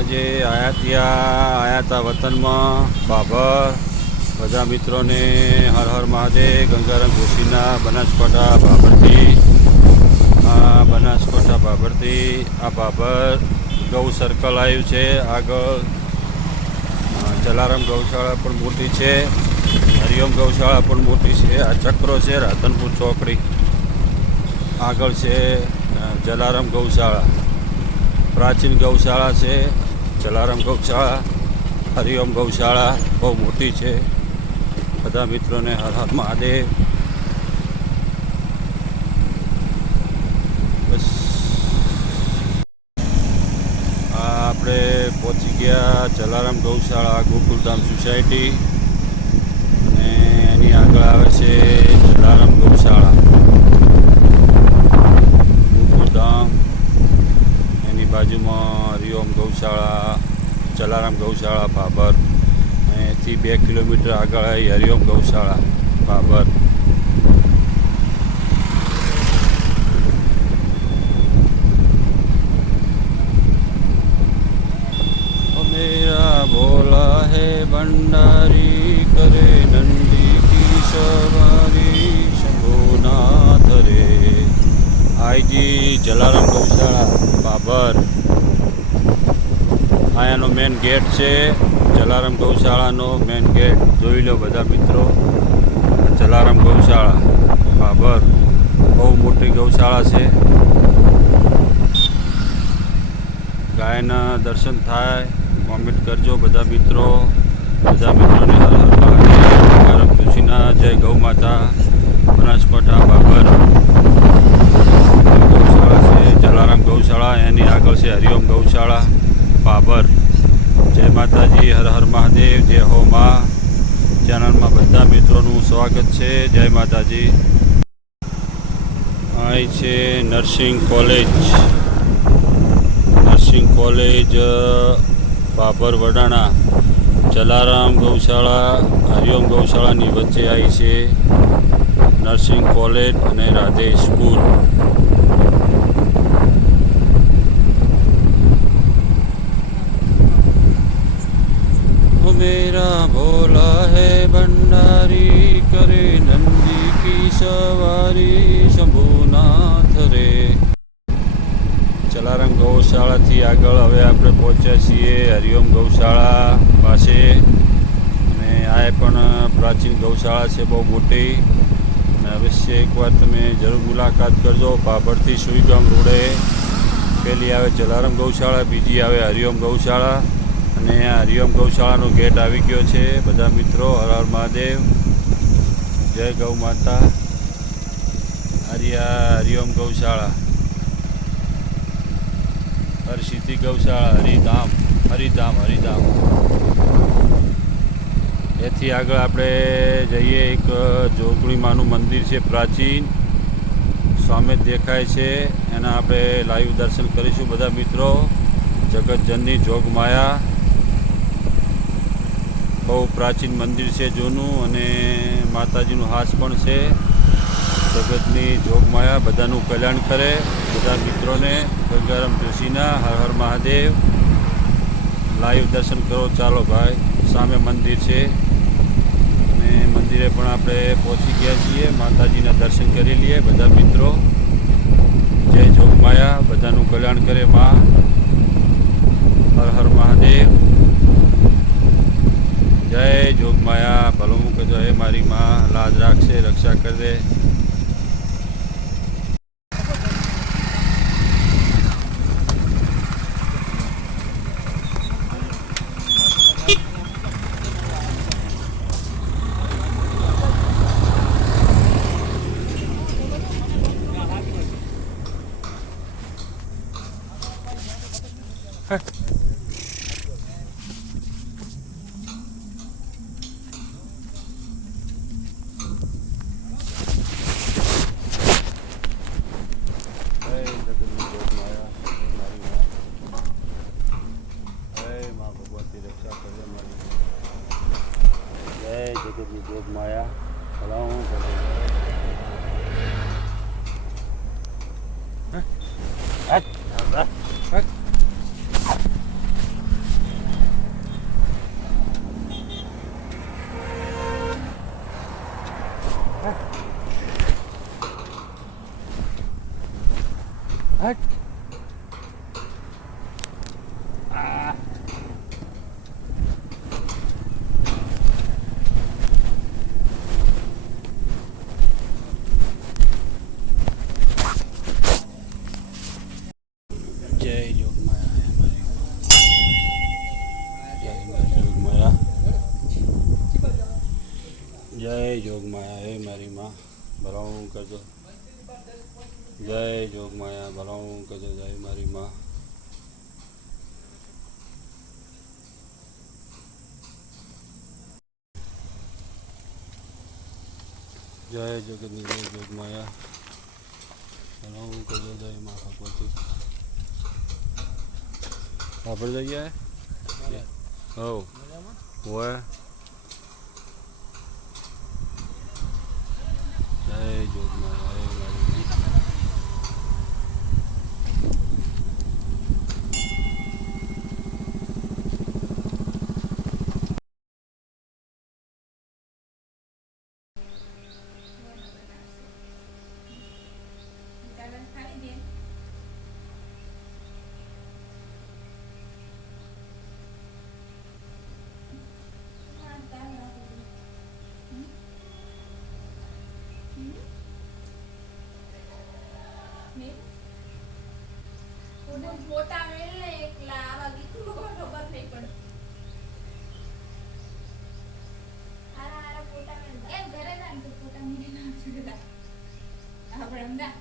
આજે આયા ત્યાં આયા હતા વતનમાં બાબર બધા મિત્રોને હર હર મહાદેવ, ગંગારામ જોશીના, બનાસકાંઠા બાબરથી આ બનાસકાંઠા બાબરથી આ બાબર ગૌ સર્કલ આવ્યું છે, આગળ જલારામ ગૌશાળા પણ મોટી છે, હરિઓમ ગૌશાળા પણ મોટી છે, આ ચક્રો છે, રાધનપુર ચોકડી, આગળ છે જલારામ ગૌશાળા, પ્રાચીન ગૌશાળા છે જલારામ ગૌશાળા, હરિઓમ ગૌશાળા બહુ મોટી છે. બધા મિત્રોને હર હર મહાદેવ. બસ. આપણે પહોંચી ગયા જલારામ ગૌશાળા, ગોકુલધામ સોસાયટી. અને એની આગળ આવે છે જલારામ ગૌશાળા ગોકુલધામ એની બાજુમાં હરિઓમ ગૌશાળા જલારામ ગૌશાળા, બાબર. અહીંથી બે કિલોમીટર આગળ હરિઓમ ગૌશાળા, બાબર. મેરા બોલા ભંડારી કરે નંદી સવારી શંભુનાથ આઈજી જલારામ ગૌશાળા, બાબર. અહીંયાનો મેન ગેટ છે. જલારામ ગૌશાળાનો મેન ગેટ જોઈ લો બધા મિત્રો. જલારામ ગૌશાળા. બાબર. બહુ મોટી ગૌશાળા છે. ગાયના દર્શન થાય. કોમેન્ટ કરજો બધા મિત્રો. બધા મિત્રોને હર હર મહાદેવ. ખુશીના જય ગૌ માતા બનાસકાંઠા, બાબર. ગૌશાળા છે. જલારામ ગૌશાળા. એની આગળ છે હરિઓમ ગૌશાળા. બાબર. જય માતાજી, હર હર મહાદેવ, જય હો મા. ચેનલમાં બધા મિત્રોનું સ્વાગત છે. જય માતાજી. અહીં છે nursing college. Nursing college Babar Vadana, Jalaram ગૌશાળા, હરિઓમ ગૌશાળાની વચ્ચે આવી છે નર્સિંગ કોલેજ અને રાધે સ્કૂલ. મીરા ભોલા હે ભંડારી કરે નંદી કી સવારી શંભુનાથ રે. જલારામ ગૌશાળાથી આગળ હવે આપણે પહોંચ્યા છીએ હરિઓમ ગૌશાળા પાસે. અને આ પણ પ્રાચીન ગૌશાળા છે, બહુ મોટી. અને અવશ્ય એકવાર તમે જરૂર મુલાકાત કરજો. પાભરથી સુઈગામ રોડે. પહેલી આવે જલારામ ગૌશાળા, બીજી આવે હરિઓમ ગૌશાળા. અને હરિઓમ ગૌશાળાનો ગેટ આવી ગયો છે. બધા મિત્રો, હર હર મહાદેવ. જય ગૌ માતા. હરિયા હરિઓમ ગૌશાળા. હરસિદ્ધિ ગૌશાળા, હરિધામ હરિધામ હરિધામ. એથી આગળ આપણે જઈએ એક જોગણીમાનું મંદિર છે પ્રાચીન. સામે દેખાય છે. એના આપણે લાઈવ દર્શન કરીશું. બધા મિત્રો, જગતજનની જોગમાયા બહુ પ્રાચીન મંદિર છે જૂનું અને માતાજીનું હાસ પણ છે. જગતની જોગમાયા, બધાનું કલ્યાણ કરે. બધા મિત્રોને ગંગારામ જોશીના હર હર મહાદેવ. લાઈવ દર્શન કરો, ચાલો ભાઈ. સામે મંદિર છે. અને મંદિરે પણ આપણે પહોંચી ગયા છીએ. માતાજીના દર્શન કરી લઈએ બધા મિત્રો. જય જોગમાયા, બધાનું કલ્યાણ કરે માં હર હર મહાદેવ જય જોગમાયા ભલો મૂકજો હે મારી માં લાજ રાખશે રક્ષા કરે જય Maya. Selamun aleyküm. Hadi. Hadi. Jogmaya જય મા જોગમાયા જય જોગમાયા હે મારી માં ભલાવું કરજો જય જોગમાયા ભલાવું કરજો જય મારી માં જય જગતની જય જોગમાયા ભલાવું કરજો જય મા ભગવતી આપણે જઈએ હો હોય જય જોગમાયા હે મારી ફોટા મેળને એકલા આવા ગીતું ખબર નહીં પડે આરા હારા ફોટા મેળ એમ ઘરે ના ફોટા મેળી ના આપણે અમદા